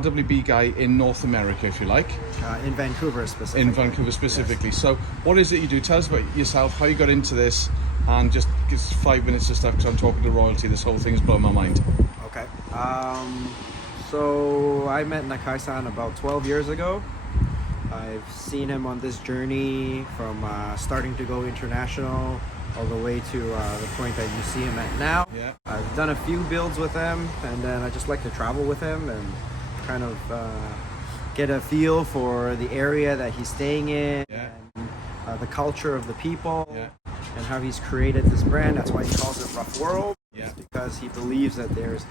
RWB guy in North America, if you like. In Vancouver specifically. In Vancouver specifically. Yes. So what is it you do? Tell us about yourself, how you got into this, and just 5 minutes of stuff, because I'm talking to royalty. This whole thing has blown my mind. Okay. So I met Nakai-san about 12 years ago. I've seen him on this journey from starting to go international all the way to the point that you see him at now. Yeah. I've done a few builds with him, and then I just like to travel with him and kind of get a feel for the area that he's staying in, Yeah. and the culture of the people, Yeah. and how he's created this brand. That's why he calls it Rauh-welt. Yeah. Because he believes that there's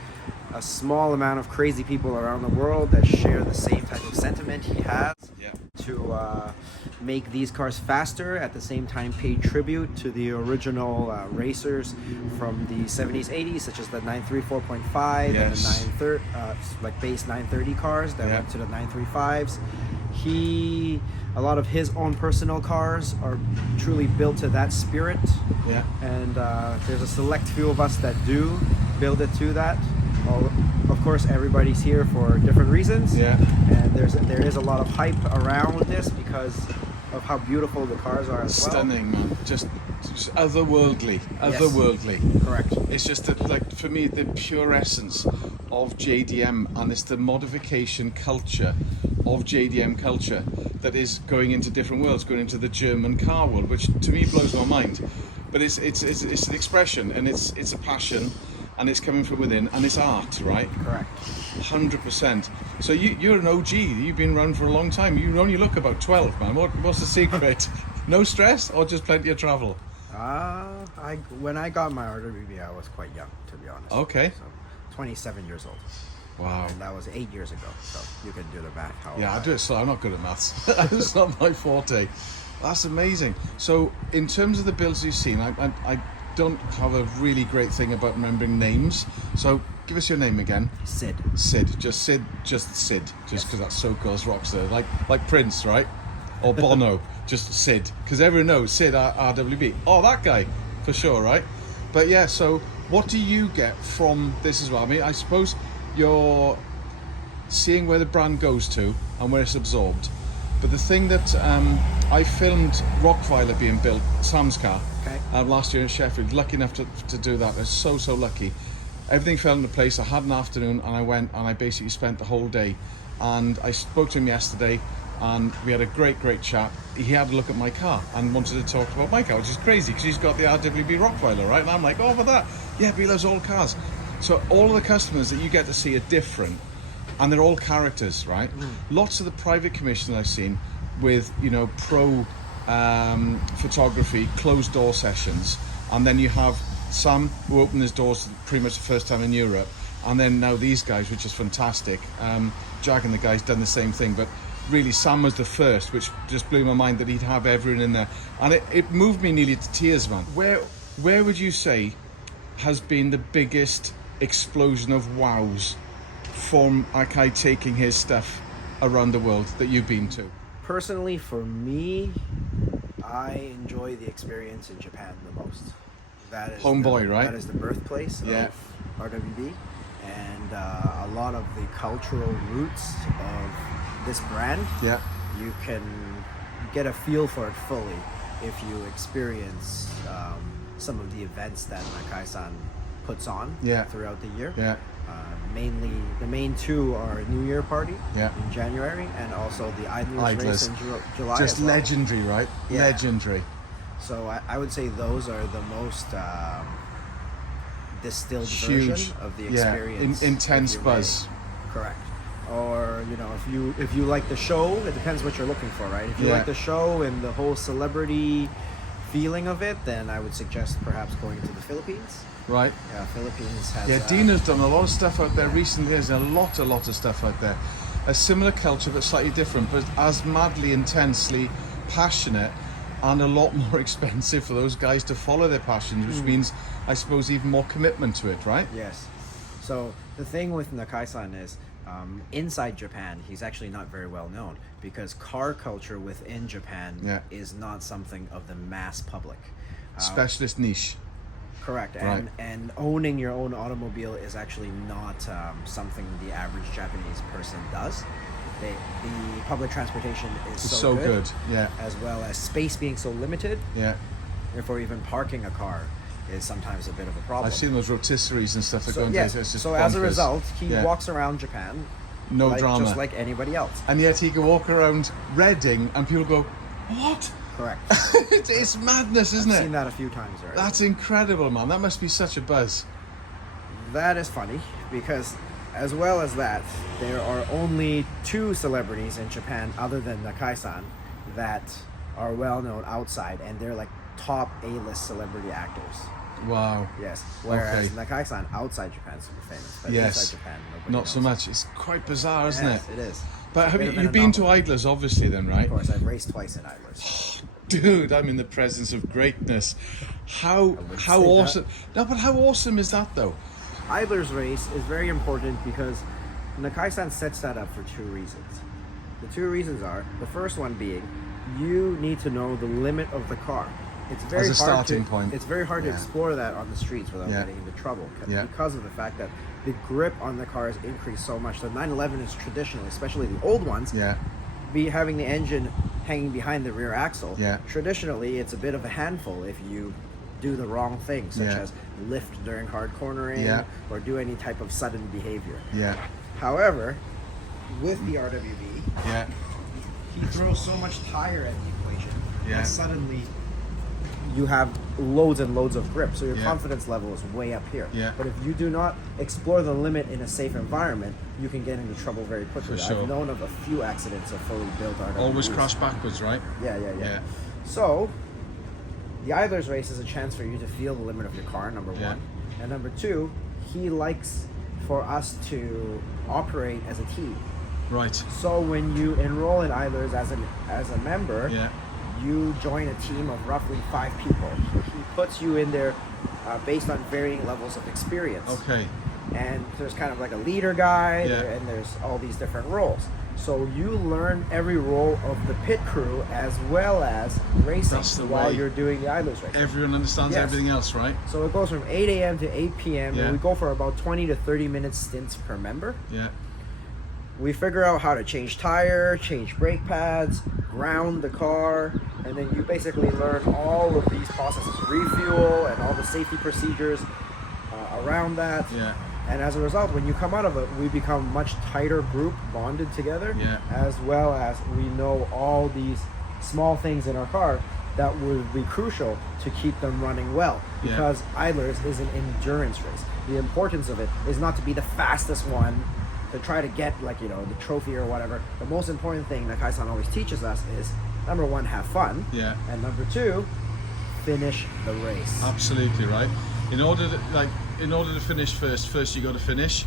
a small amount of crazy people around the world that share the same type of sentiment he has, Yeah. to make these cars faster, at the same time pay tribute to the original racers from the 70s, 80s, such as the 934.5 and the Yes. 930, like base 930 cars that Yeah. went to the 935s. A lot of his own personal cars are truly built to that spirit. Yeah. And there's a select few of us that do build it to that. Of course, everybody's here for different reasons. Yeah. And there is a lot of hype around this because of how beautiful the cars are as well. Stunning, man. Just otherworldly. Yes. Otherworldly. Correct. It's just that, like, for me, the pure essence of JDM, and it's the modification culture of JDM culture that is going into different worlds, going into the German car world, which to me blows my mind. But it's an expression, and it's a passion, and it's coming from within, and it's art, right? Correct. 100%. So you're an OG. You've been around for a long time. You only look about 12, man. What's the secret? No stress, or just plenty of travel? When I got my RWB, I was quite young, to be honest. Okay. So 27 years old. Wow. And that was 8 years ago. So you can do the math. Yeah, I do it slow. I'm not good at maths. It's not my forte. That's amazing. So in terms of the builds you've seen, I don't have a really great thing about remembering names. So give us your name again. Sid. Sid. Just because that's so cool as rockstar. Like Prince, right? Or Bono. Just Sid. Because everyone knows Sid, RWB. Oh, that guy. For sure, right? But yeah, so what do you get from this as well? I mean, I suppose you're seeing where the brand goes to and where it's absorbed. But the thing that I filmed Rottweiler being built, Sam's car, last year in Sheffield. Lucky enough to do that. I was so lucky. Everything fell into place. I had an afternoon, and I went and I basically spent the whole day. And I spoke to him yesterday, and we had a great chat. He had a look at my car and wanted to talk about my car, which is crazy because he's got the RWB Rottweiler, right? And I'm like, oh, for that. Yeah, but he loves all cars. So all of the customers that you get to see are different, and they're all characters, right? Lots of the private commissions I've seen with, pro photography, closed door sessions, and then you have Sam, who opened his doors pretty much the first time in Europe, and then now these guys, which is fantastic. Jack and the guys done the same thing, but really Sam was the first, which just blew my mind that he'd have everyone in there, and it moved me nearly to tears, man. Where would you say has been the biggest explosion of wows from Akai taking his stuff around the world that you've been to? Personally, for me, I enjoy the experience in Japan the most. That is Homeboy, right? That is the birthplace of RWB, and a lot of the cultural roots of this brand. Yeah. You can get a feel for it fully if you experience some of the events that Nakai-san puts on throughout the year. Yeah. Mainly, the main two are New Year party in January, and also the iders race in July. Just well. legendary, right? Yeah. Legendary. So I would say those are the most distilled Huge version of the experience. Intense buzz. Correct. Or if you like the show, it depends what you're looking for, right? If you like the show and the whole celebrity feeling of it, then I would suggest perhaps going to the Philippines. Right. Yeah, Philippines has. Yeah, Dina's done a lot of stuff out there recently. There's a lot of stuff out there. A similar culture, but slightly different, but as madly, intensely passionate, and a lot more expensive for those guys to follow their passions, which means, I suppose, even more commitment to it, right? Yes. So the thing with Nakai-san is, inside Japan, he's actually not very well known because car culture within Japan is not something of the mass public. Specialist niche. Correct, Right. and owning your own automobile is actually not something the average Japanese person does. The public transportation is It's so good. Yeah. as well as space being so limited. Yeah. Therefore, even parking a car is sometimes a bit of a problem. I've seen those rotisseries and stuff that go into it. It's just so as a bonkers. result, he Yeah. walks around Japan No drama. just like anybody else. And yet he can walk around Reading and people go, what? Correct. It's madness, isn't I've it? seen that a few times already. That's incredible, man. That must be such a buzz. That is funny because, as well as that, there are only 2 celebrities in Japan other than Nakai-san that are well known outside, and they're like top A-list celebrity actors. Wow. Yes. Whereas Okay. Nakai-san outside Japan is super famous, but Yes. inside Japan nobody Not knows. so much. It's quite bizarre, isn't Yes, it? it is. But It's a have bit you, of an you've been to anomaly. Idlers, obviously, then, right? Of course, I've raced twice in Idlers. Dude, I'm in the presence of greatness. How wouldn't how say awesome? No, but how awesome is that, though? Idler's race is very important because Nakai-san sets that up for 2 reasons. The 2 reasons are, the first one being, you need to know the limit of the car. It's very As a hard starting to, point. It's very hard to Yeah. explore that on the streets without Yeah. getting into trouble Yeah. because of the fact that the grip on the cars increased so much. The 911 is traditionally, especially the old ones, Yeah. be having the engine hanging behind the rear axle. Yeah. Traditionally, it's a bit of a handful if you do the wrong thing, such Yeah. as lift during hard cornering Yeah. or do any type of sudden behavior. Yeah. However, with the RWB, Yeah. he throws so much tire at the equation Yeah. that suddenly you have loads and loads of grip, so your Yeah. confidence level is way up here. Yeah. But if you do not explore the limit in a safe environment, you can get into trouble very quickly. For sure. I've known of a few accidents of fully built RWBs. Always crash backwards, right? Yeah. Yeah. So, the Idlers race is a chance for you to feel the limit of your car, number Yeah. 1. And number 2, he likes for us to operate as a team. Right. So when you enroll in Idlers as a member, Yeah. you join a team of roughly 5 people. So he puts you in there based on varying levels of experience. Okay. And there's kind of like a leader guy, Yeah. and there's all these different roles. So you learn every role of the pit crew as well as racing That's the while way. you're doing the Idlers race. Everyone understands Yes. everything else, right? So it goes from 8 a.m. to 8 p.m. Yeah. and we go for about 20 to 30 minute stints per member. Yeah. We figure out how to change tire, change brake pads, ground the car, and then you basically learn all of these processes, refuel and all the safety procedures around that. Yeah. And as a result, when you come out of it, we become much tighter group, bonded together, Yeah. as well as we know all these small things in our car that would be crucial to keep them running well. Yeah. Because Idlers is an endurance race. The importance of it is not to be the fastest one, to try to get the trophy or whatever. The most important thing that Kai-san always teaches us is, number 1, have fun. Yeah. And number 2, finish the race. Absolutely right. In order to finish first you got to finish.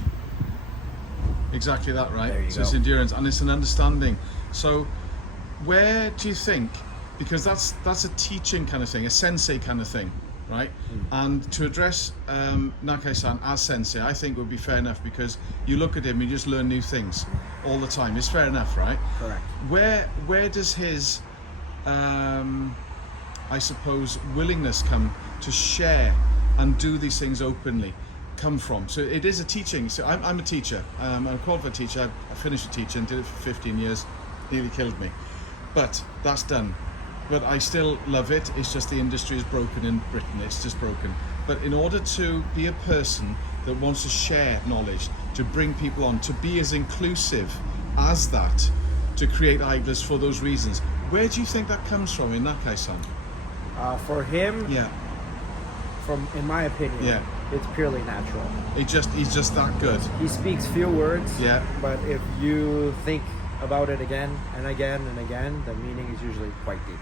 Exactly that, right? There you So it's go. endurance and it's an understanding. So where do you think, because that's a teaching kind of thing, a sensei kind of thing, right? And to address Nakai-san as sensei, I think would be fair enough, because you look at him, you just learn new things all the time. It's fair enough, right? Correct. Where does his I suppose willingness come to share and do these things openly come from? So it is a teaching. So I'm a teacher. I'm a qualified teacher. I finished a teacher and did it for 15 years. Nearly killed me. But that's done. But I still love it. It's just the industry is broken in Britain. It's just broken. But in order to be a person that wants to share knowledge, to bring people on, to be as inclusive as that, to create idlers for those reasons, where do you think that comes from in Nakai-san? For him, Yeah. in my opinion, Yeah. it's purely natural. He's just that good. He speaks few words, Yeah. but if you think about it again and again and again, the meaning is usually quite deep.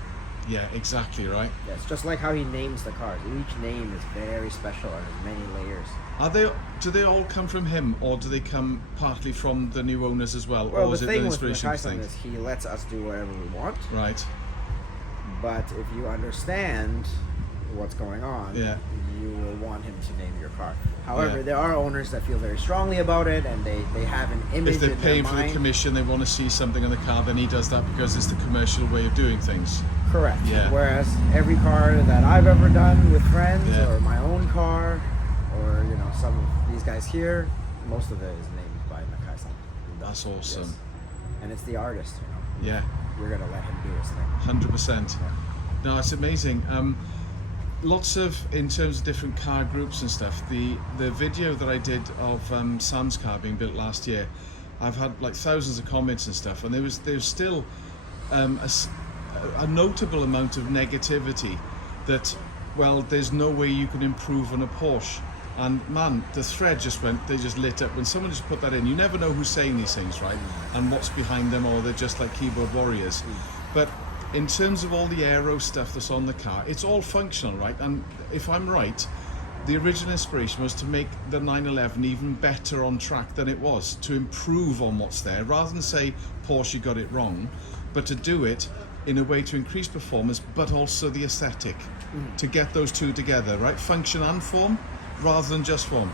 Yeah, exactly right. Yes, just like how he names the cars. Each name is very special and has many layers. Do they all come from him, or do they come partly from the new owners as well? Well, or is the it an thing with inspiration Nakai-san thing? is he lets us do whatever we want, Right. but if you understand what's going on, Yeah. you will want him to name your car. However, Yeah. there are owners that feel very strongly about it, and they have an image If they're in paying their for the mind. commission, they want to see something on the car, then he does that because it's the commercial way of doing things. Correct. Yeah. Whereas every car that I've ever done with friends, Yeah. or my own car, or some of these guys here, most of it is named by Nakai-san. That's awesome. Yes. And it's the artist, Yeah, You're gonna let him do his thing. 100%. No, it's amazing. Lots of, in terms of different car groups and stuff, the video that I did of Sam's car being built last year, I've had like thousands of comments and stuff, and there's still a notable amount of negativity that, well, there's no way you can improve on a Porsche. And man, the thread they just lit up when someone just put that in. You never know who's saying these things, right? And what's behind them, or they're just like keyboard warriors. But in terms of all the aero stuff that's on the car, it's all functional, right? And if I'm right, the original inspiration was to make the 911 even better on track than it was, to improve on what's there, rather than say, Porsche got it wrong, but to do it in a way to increase performance, but also the aesthetic, to get those two together, right? Function and form, rather than just form.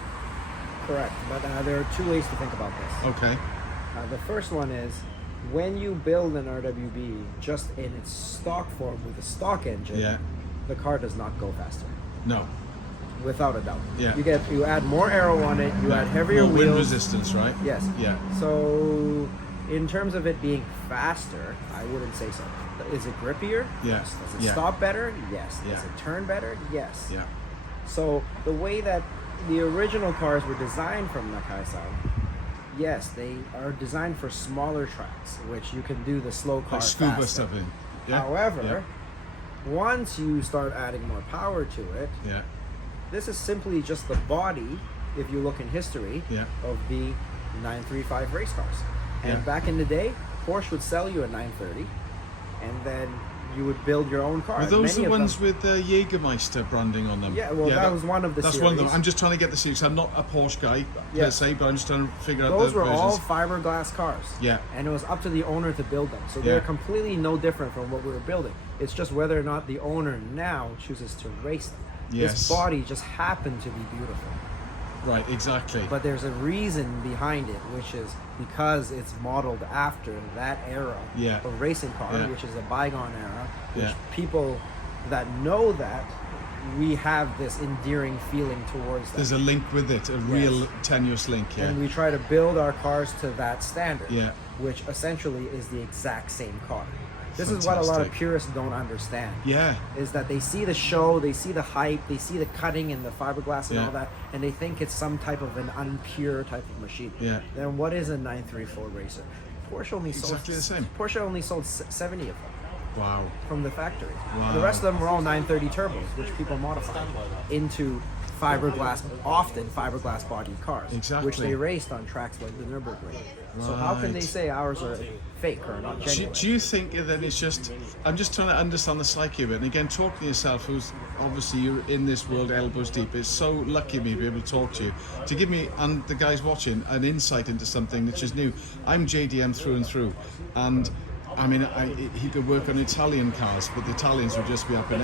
Correct. But there are two ways to think about this. Okay. The first one is, when you build an RWB just in its stock form with a stock engine, Yeah. the car does not go faster, No. without a doubt. Yeah. You add more aero on it, you add heavier More wheels. wind resistance, right? Yes. Yeah. So, in terms of it being faster, I wouldn't say so. Is it grippier? Yeah. Yes. Does it Yeah. stop better? Yes. Yeah. Does it turn better? Yes. Yeah. So the way that the original cars were designed from Nakai-san, yes, they are designed for smaller tracks, which you can do the slow car Like scuba faster. stuff in. Yeah. However, once you start adding more power to it, Yeah. this is simply just the body, if you look in history, Yeah. of the 935 race cars. And Yeah. back in the day, Porsche would sell you a 930, and then you would build your own car. Were those Many the of ones them- with the Jägermeister branding on them? Yeah, well, that was one of the That's one of them. series. I'm just trying to get the series. I'm not a Porsche guy Yeah. per se, but I'm just trying to figure out Those the were all versions. fiberglass cars. Yeah. And it was up to the owner to build them. So Yeah. they're completely no different from what we were building. It's just whether or not the owner now chooses to race them. Yes. This body just happened to be beautiful. Right, exactly. But there's a reason behind it, which is because it's modeled after that era Yeah. of racing car, Yeah. which is a bygone era, which Yeah. people that know that, we have this endearing feeling towards that. There's a link with it, a real tenuous link, yeah. And we try to build our cars to that standard, Yeah. which essentially is the exact same car. This is what a lot of Fantastic. purists don't understand. Yeah. Is that they see the show, they see the hype, they see the cutting and the fiberglass and Yeah. all that, and they think it's some type of an unpure type of machine. Yeah. Then what is a 934 racer? Porsche only Exactly sold the same. Porsche only sold 70 of them Wow. from the factory. Wow. The rest of them were all 930 turbos, which people modified into often fiberglass bodied cars, Exactly. which they raced on tracks like the Nürburgring. So how can they Right. say ours are fake or not genuine? Do you think that it's just, I'm just trying to understand the psyche of it, and again, talking to yourself, who's obviously you're in this world elbows deep, it's so lucky of me to be able to talk to you, to give me, and the guys watching, an insight into something which is new. I'm JDM through and through, and I mean, he could work on Italian cars, but the Italians would just be up in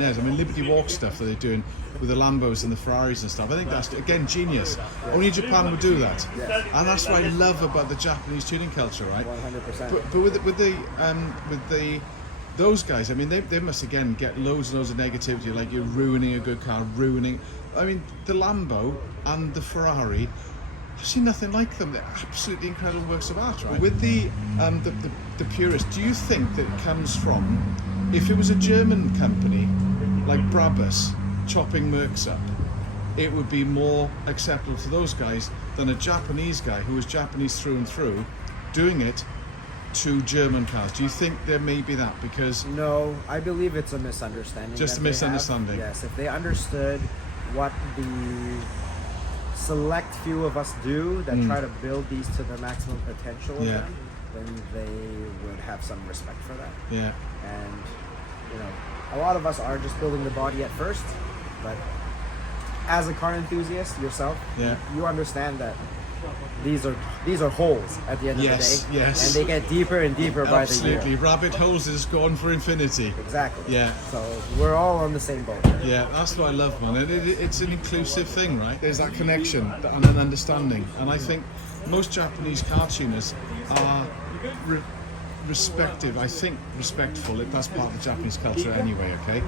airs. I mean, Liberty Walk stuff that they're doing with the Lambos and the Ferraris and stuff. I think that's, again, genius. Only Japan would do that. Yes. And that's what I love about the Japanese tuning culture, right? 100%. But with those guys, I mean, they must again get loads and loads of negativity, like you're ruining a good car, ruining. I mean, the Lambo and the Ferrari, I've seen nothing like them. They're absolutely incredible works of art, right? With the purist, do you think that it comes from, if it was a German company like Brabus chopping Mercs up, it would be more acceptable to those guys than a Japanese guy who was Japanese through and through doing it to German cars? Do you think there may be that? Because No, I believe it's a misunderstanding. Just that a they misunderstanding. have. Yes, if they understood what the select few of us do that try to build these to the maximum potential of Yeah. them, then they would have some respect for that. yeah, And, a lot of us are just building the body at first, but as a car enthusiast yourself, Yeah. you understand that these are holes at the end Yes, of the day. yes. And they get deeper and deeper by the year. Absolutely, rabbit holes is gone for infinity. Exactly. Yeah. So we're all on the same boat. Yeah, that's what I love, man. It's an inclusive thing, right? There's that connection and an understanding, and I think most Japanese car tuners are respectful. That's part of the Japanese culture anyway, okay?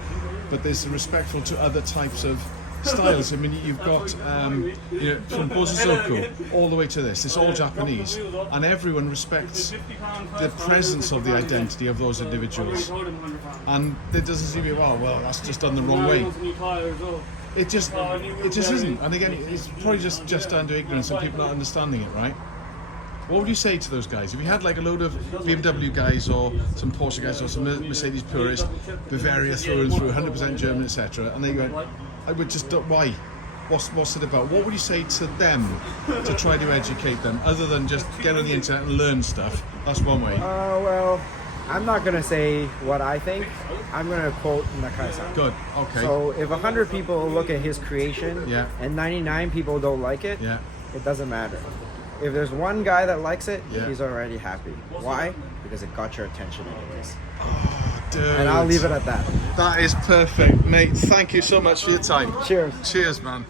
But there's respectful to other types of styles. I mean, you've got from Bozuzoku all the way to this. It's all Japanese, and everyone respects the presence of the identity of those individuals. And it doesn't seem to be, well, that's just done the wrong way. It just isn't. And again, it's probably just down to ignorance and people not understanding it, right? What would you say to those guys? If you had like a load of BMW guys or some Porsche guys or some Mercedes purists, Bavaria through and through, 100% German, etc., and they went, I would just, why? What's it about? What would you say to them to try to educate them, other than just get on the internet and learn stuff? That's one way. Well, I'm not going to say what I think. I'm going to quote Nakai-san. Good, okay. So if 100 people look at his creation and 99 people don't like it, it doesn't matter. If there's one guy that likes it, he's already happy. Why? Because it got your attention anyways. Oh, dude. And I'll leave it at that. That is perfect, mate. Thank you so much for your time. Cheers. Cheers, man.